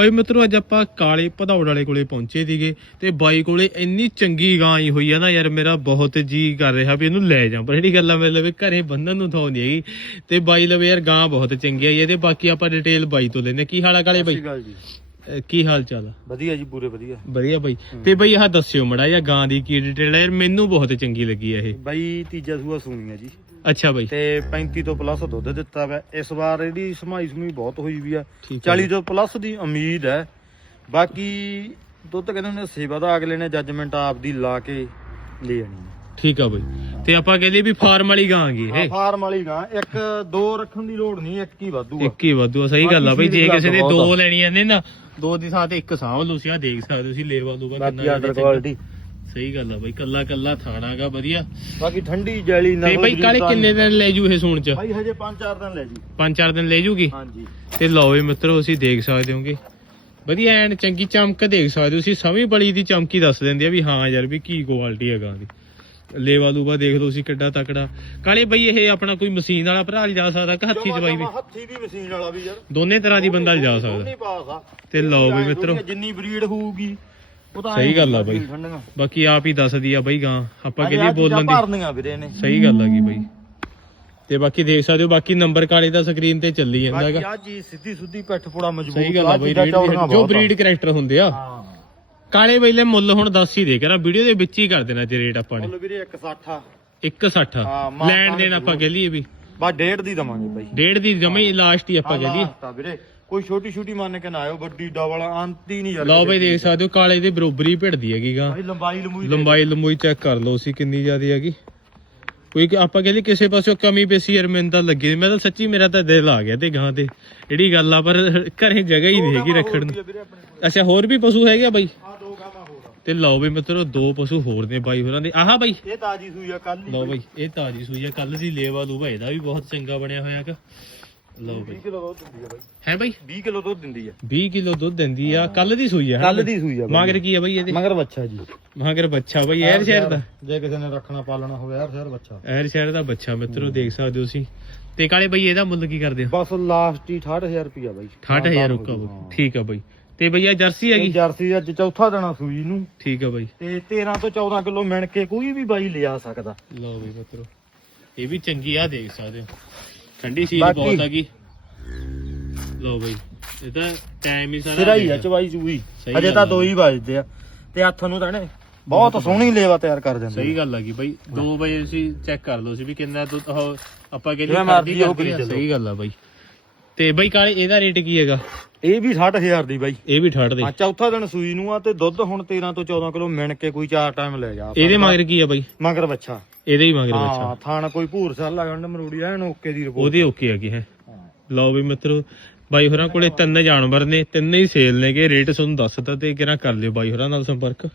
ਬਾਈ ਮਿੱਤਰੋ ਅੱਜ ਆਪਾਂ ਕਾਲੇ ਭਦੌੜ ਵਾਲੇ ਕੋਲੇ ਪਹੁੰਚੇ ਸੀਗੇ ਤੇ ਬਾਈ ਕੋਲੇ ਇੰਨੀ ਚੰਗੀ ਗਾਂ ਆਈ ਹੋਈ ਆ ਨਾ ਯਾਰ ਮੇਰਾ ਬਹੁਤ ਜੀ ਕਰ ਰਿਹਾ ਵੀ ਇਹਨੂੰ ਲੈ ਜਾ ਪਰ ਜਿਹੜੀ ਗੱਲ ਮੇਰੇ ਲਵੇ ਘਰੇ ਬੰਨਣ ਨੂੰ ਥਾਂ ਨਹੀਂ ਹੈਗੀ। ਤੇ ਬਾਈ ਲਵੇ ਯਾਰ ਗਾਂ ਬਹੁਤ ਚੰਗੀ ਆਈ ਤੇ ਬਾਕੀ ਆਪਾਂ ਡਿਟੇਲ ਬਾਈ ਤੋਂ ਲੈਨੇ ਕੀ ਹਾਲ ਆ ਕਾਲੇ ਬਾਈ? ਕੀ ਹਾਲ ਚਾਲ ਆ? ਵਧੀਆ ਜੀ ਪੂਰੇ ਵਧੀਆ। ਵਧੀਆ ਬਾਈ। ਤੇ ਬਾਈ ਆਹ ਦੱਸਿਓ ਮੜਾ ਜਾਂ ਗਾਂ ਦੀ ਕੀ ਡਿਟੇਲ ਆ? ਯਾਰ ਮੈਨੂੰ ਬਹੁਤ ਚੰਗੀ ਲੱਗੀ ਆ ਇਹ। ਬਾਈ ਤੀਜਾ ਸੂਆ ਸੂਣੀ ਆ ਜੀ। ਅੱਛਾ ਬਾਈ। ਤੇ 35 ਤੋਂ ਪਲੱਸ ਦੁੱਧ ਦਿੱਤਾ ਵਾ। ਇਸ ਵਾਰ ਇਹਦੀ ਸਮਾਈ ਸਮੂਈ ਬਹੁਤ ਹੋਈ ਵੀ ਆ। ਠੀਕ ਆ 40 ਤੋਂ ਪਲੱਸ ਦੀ ਉਮੀਦ ਹੈ। ਬਾਕੀ ਦੁੱਧ ਕਹਿੰਦੇ ਹੁੰਦੇ ਸੇਵਾ ਦਾ ਅਗਲੇ ਨੇ ਜੱਜਮੈਂਟ ਆਪਦੀ ਲਾ ਕੇ ਲੈ ਜਾਣੀ ਹੈ ਠੀਕ ਆ ਬਾਈ। ਤੇ ਆਪਾਂ ਕਹਿੰਦੇ ਵੀ ਫਾਰਮ ਵਾਲੀ ਗਾਂ ਆ ਗਈ ਹਾਂ ਇਹ ਫਾਰਮ ਵਾਲੀ ਗਾਂ। ਇੱਕ ਦੋ ਰੱਖਣ ਦੀ ਲੋੜ ਨਹੀਂ ਇੱਕ ਹੀ ਵਾਧੂ ਆ। ਇੱਕ ਹੀ ਵਾਧੂ ਆ ਸਹੀ ਗੱਲ ਆ ਬਈ। ਜੇ ਕਿਸੇ ਨੇ ਦੋ। ਲੈਣੀਆਂ ਨੇ ਨਾ ਦੋ ਦੀ ਥਾਂ ਤੇ ਇੱਕ ਸਾਂਭ ਲਓ ਤੁਸੀਂ ਆ ਦੇਖ ਸਕਦੇ ਹੋ ਤੁਸੀਂ ਲੇਵਾ ਲੂਗਾ ਬਾਕੀ ਆਰਡਰ ਕੁਆਲਿਟੀ ਸਹੀ ਗੱਲ ਆ ਬਈ ਕੱਲਾ ਕੱਲਾ ਥਾਣਾਗਾ ਵਧੀਆ। ਬਾਕੀ ਠੰਡੀ ਜੈਲੀ ਤੇ ਨਸਲ ਬਈ ਕਾਲੇ ਕਿੰਨੇ ਦਿਨ ਲੈ ਜੂ ਇਹ ਸੂਣ ਚ? ਬਾਈ ਹਜੇ 5-4 ਦਿਨ ਲੈ ਜੀ। ਪੰਜ ਚਾਰ ਦਿਨ ਲੈ ਜੂਗੀ? ਹਾਂਜੀ। ਤੇ ਲਓ ਵੀ ਮਿੱਤਰੋ ਤੁਸੀਂ ਦੇਖ ਸਕਦੇ ਹੋਗੇ। ਵਧੀਆ ਐਨ ਚੰਗੀ ਚਮਕ ਦੇਖ ਸਕਦੇ ਤੁਸੀਂ ਸਮੀ ਬਲੀ ਦੀ ਚਮਕੀ ਦੱਸ ਦਿੰਦੇ ਆ ਵੀ ਹਾਂ ਯਾਰ ਵੀ ਕੀ ਕੁਆਲਿਟੀ ਹੈਗਾ ਦੀ ਲੇਵਾ ਲੂਗਾ ਦੇਖ ਲਓ ਤੁਸੀਂ ਕਿੱਡਾ ਤਕੜਾ। ਕਾਲੇ ਬਈ ਇਹ ਆਪਣਾ ਕੋਈ ਮਸ਼ੀਨ ਵਾਲਾ ਭਰਾ ਲਿਜਾ ਸਕਦਾ ਕਿ ਹੱਥੀ ਚਵਾਈ ਵੀ? ਹੱਥੀ ਵੀ ਮਸ਼ੀਨ ਵਾਲਾ ਵੀ ਯਾਰ। ਦੋਨੇ ਤਰ੍ਹਾਂ ਦੀ ਬੰਦਾ ਲਿਜਾ ਸਕਦਾ। ਤੇ ਲਓ ਵੀ ਮਿੱਤਰੋ। ਜਿੰਨੀ ਬਰੀਡ ਹੋਊਗੀ ਉਹ ਤਾਂ ਸਹੀ ਗੱਲ ਆ ਬਾਈ। ਠੰਡੀਆਂ। ਬਾਕੀ ਆਪ ਹੀ ਦੱਸਦੀ ਆ ਬਈ ਗਾਂ। ਆਪਾਂ ਕਿਹਦੀ ਬੋਲਣ ਦੀ? ਭਰਨੀਆਂ ਵੀਰੇ ਨੇ ਸਹੀ ਗੱਲ ਹੈਗੀ ਬਈ। ਤੇ ਬਾਕੀ ਦੇਖ ਸਕਦੇ ਹੋ ਬਾਕੀ ਨੰਬਰ ਕਾਲੇ ਦਾ ਸਕਰੀਨ ਤੇ ਚੱਲੀ ਜਾਂਦਾ ਬਾਕੀ ਹੈਗਾ। ਆ ਚੀਜ਼ ਸਿੱਧੀ ਸੁੱਧੀ ਪਿੱਠ ਪੂੜਾ ਮਜ਼ਬੂਤ ਸਹੀ ਗੱਲ ਆ ਬਈ ਜੋ ਆ। ਬਰੀਡ ਕਰੈਕਟਰ ਹੁੰਦੇ ਆ। ਕਾਲੇ ਬਈਲੇ ਮੁੱਲ ਹੁਣ ਦੱਸ ਹੀ ਦੇ ਕਰਾ ਵੀਡੀਓ ਦੇ ਵਿੱਚ ਹੀ ਕਰ ਦੇਣਾ ਜੇ ਰੇਟ ਆਪਾਂ ਨੇ। ਮੁੱਲ ਵੀਰੇ 160 ਆ। 160 ਹਾਂ, ਮਾਂ ਲੈਣ ਦੇਣ ਆਪਾਂ ਕਹਿ ਲਈਏ ਵੀ। ਬਾ ਡੇਢ ਦੀ ਦਵਾਂਗੇ ਬਾਈ। ਡੇਢ ਦੀ ਜਮੇ ਲਾਸਟ ਹੀ ਆਪਾਂ ਕਹਿ ਲਈਏ। ਵੀਰੇ। ਕੋਈ ਛੋਟੀ ਛੋਟੀ ਮੰਨ ਕੇ ਨਾ ਆਇਓ ਵੱਡੀ ਡਬਲ ਅੰਤ ਹੀ ਨਹੀਂ ਯਾਰ ਲਓ ਬਈ ਦੇਖ ਸਕਦੇ ਹੋ ਕਾਲੇ ਦੇ ਬਰੋਬਰੀ ਭਿੜਦੀ ਹੈਗੀ ਗਾ। ਬਾਈ ਲੰਬਾਈ ਲੰਬੂਈ ਲੰਬਾਈ ਲੰਬੂਈ ਚੈੱਕ ਕਰ ਲਓ ਸੀ ਕਿੰਨੀ ਜ਼ਿਆਦੀ ਹੈਗੀ। ਕੋਈ ਕਿ ਆਪਾਂ ਕਹਿੰਦੇ ਕਿਸੇ ਪਾਸਿਓਂ ਕਮੀ ਪੇਸੀ ਯਾਰ ਮੈਨੂੰ ਤਾਂ ਲੱਗੀ ਨੀ। ਮੈਂ ਤਾਂ ਸੱਚੀ ਮੇਰਾ ਤਾਂ ਦਿਲ ਆ ਗਿਆ ਤੇ ਗਾਂ ਤੇ। ਜਿਹੜੀ ਗੱਲ ਆ ਪਰ ਘਰੇ ਜਗ੍ਹਾ ਹੀ ਨਹੀਂ ਹੈਗੀ ਰੱਖਣ ਨੂੰ। ਵੀਰੇ ਆਪਣੇ ਕੋਲ। ਅੱਛਾ ਹੋਰ ਵੀ ਪਸ਼ੂ ਹੈਗੇ ਆ ਬਾਈ? ਆ ਦੋ ਗਾਵਾਂ ਹੋਰ ਆ। ਤੇ ਲਓ ਵੀ ਮਿੱਤਰੋ ਦੋ ਪਸ਼ੂ ਹੋਰ ਨੇ ਬਾਈ ਹੋਰਾਂ ਦੇ। ਆਹਾ ਬਾਈ। ਇਹ ਤਾਜੀ ਸੂਈ ਆ ਕੱਲ ਲਓ ਬਾਈ। ਇਹ ਤਾਜੀ ਸੂਈ ਆ ਕੱਲ ਦੀ ਲੇਵਾ ਲੂਵਾ ਇਹਦਾ ਵੀ ਬਹੁਤ ਚੰਗਾ ਬਣਿਆ ਹੋਇਆ ਹੈਗਾ। ਲਓ ਬਾਈ। 20 ਕਿਲੋ ਦੁੱਧ ਦਿੰਦੀ ਆ ਬਾਈ। ਹੈ ਬਾਈ? 20 ਕਿਲੋ ਦੁੱਧ ਦਿੰਦੀ ਆ। 20 ਕਿਲੋ ਦੁੱਧ ਦਿੰਦੀ ਆ। ਕੱਲ ਦੀ ਸੂਈ ਆ ਕੱਲ ਬਾਈ? ਦੀ ਸੂਈ ਆ ਬਾਈ। ਮਗਰ ਕੀ ਆ ਬਾਈ ਇਹਦੇ? ਮਗਰ ਬੱਚਾ ਜੀ। ਮਗਰ ਬੱਚਾ ਬਾਈ ਐਰ ਸ਼ਹਿਰ ਦਾ। ਜੇ ਕਿਸੇ ਨੇ ਰੱਖਣਾ ਪਾਲਣਾ ਹੋਵੇ ਯਾਰ ਸ਼ਹਿਰ ਬੱਚਾ ਐਰ ਸ਼ਹਿਰ ਦਾ ਬੱਚਾ ਮਿੱਤਰੋ ਦੇਖ ਸਕਦੇ ਹੋ ਤੁਸੀਂ। ਤੇ ਕਾਲੇ ਬਾਈ ਇਹਦਾ ਮੁੱਲ ਕੀ ਕਰਦੇ ਹੋ? ਬਸ ਲਾਸਟ ਹੀ 68000 ਰੁਪਿਆ ਬਾਈ। 68000 ਰੁਕਾ ਬਾਈ। ਠੀਕ ਆ ਬਾਈ। ਤੇ ਬਈਆ ਜਰਸੀ ਹੈਗੀ? ਜਰਸੀ ਅੱਜ ਚੌਥਾ ਦਿਨਾ ਸੂਈ ਨੂੰ। ਠੀਕ ਆ ਬਾਈ। ਤੇ 13 ਤੋਂ 14 ਕਿਲੋ ਮਿਣ ਕੇ ਕੋਈ ਵੀ ਬਾਈ ਲਿਆ ਸਕਦਾ। ਲਓ ਬਈ ਮਿੱਤਰੋ। ਇਹ ਵੀ ਚੰਗੀ ਆ ਦੇਖ ਸਕਦੇ ਹੋ। ਠੰਡੀ ਸੀਲ ਬਾਕੀ- ਬਹੁਤ ਹੈਗੀ। ਲਓ ਬਈ ਇਹ ਤਾਂ ਟਾਈਮ ਹੀ ਸਾਰਾ ਸਿਰਾ ਹੀ ਆ। ਚਵਾਈ ਚੂਈ ਸਹੀ ਅਜੇ ਗੱਲ ਤਾਂ ਆ। ਦੋ ਹੀ ਵੱਜਦੇ ਆ। ਤੇ ਹੱਥ ਨੂੰ ਤਾਂ ਨੇ ਬਹੁਤ ਸੋਹਣੀ ਲੇਵਾ ਤਿਆਰ ਕਰ ਦਿੰਦੇ ਸਹੀ ਗੱਲ ਹੈਗੀ ਬਾਈ 2 ਵਜੇ ਤੁਸੀਂ ਚੈੱਕ ਕਰ ਲਓ ਸੀ ਵੀ ਕਿੰਨਾ ਦੁੱਧ ਉਹ ਆਪਾਂ ਕਹਿੰਦੇ ਜਿਵੇਂ ਮਰਜ਼ੀ ਉਹ ਕਰੀ ਚੱਲੋ। ਸਹੀ ਗੱਲ ਆ ਬਾਈ। ਤੇ ਬਾਈ ਕਾਲੇ ਇਹਦਾ ਰੇਟ ਕੀ ਹੈਗਾ? ਇਹ ਵੀ 60000 ਦੀ ਬਾਈ। ਇਹ ਵੀ ਠੜ ਦੇ। ਆ ਚੌਥਾ ਦਿਨ ਸੂਈ ਨੂੰ ਆ ਤੇ ਦੁੱਧ ਹੁਣ 13 ਤੋਂ 14 ਕਿਲੋ ਮਿਣ ਕੇ ਕੋਈ ਚਾਰ ਟਾਈਮ ਲੈ ਜਾ। ਇਹਦੇ ਮਗਰ ਕੀ ਆ ਬਾਈ? ਮਗਰ ਬੱਚਾ ਇਹਦੇ ਹੀ ਮਗਰ ਹਾਂ ਬੱਚਾ ਥਾਣ ਕੋਈ ਭੂਰ ਸਾਲ ਲੱਗਣ ਮਰੂੜੀ ਐਨ ਓਕੇ ਦੀ ਰਿਪੋਰਟ ਉਹਦੇ ਓਕੇ ਹੈਗੀ ਹੈ। ਲਓ ਵੀ ਮਿੱਤਰੋ ਬਾਈ ਹੋਰਾਂ ਕੋਲੇ ਤਿੰਨ ਜਾਨਵਰ ਨੇ ਤਿੰਨੇ ਹੀ ਸੇਲ ਨੇਗੇ ਰੇਟ ਤੁਹਾਨੂੰ ਦੱਸਦਾ ਤੇ ਕਿਹੜਾ ਕਰ ਲਿਓ ਬਾਈ ਹੋਰਾਂ ਨਾਲ ਸੰਪਰਕ।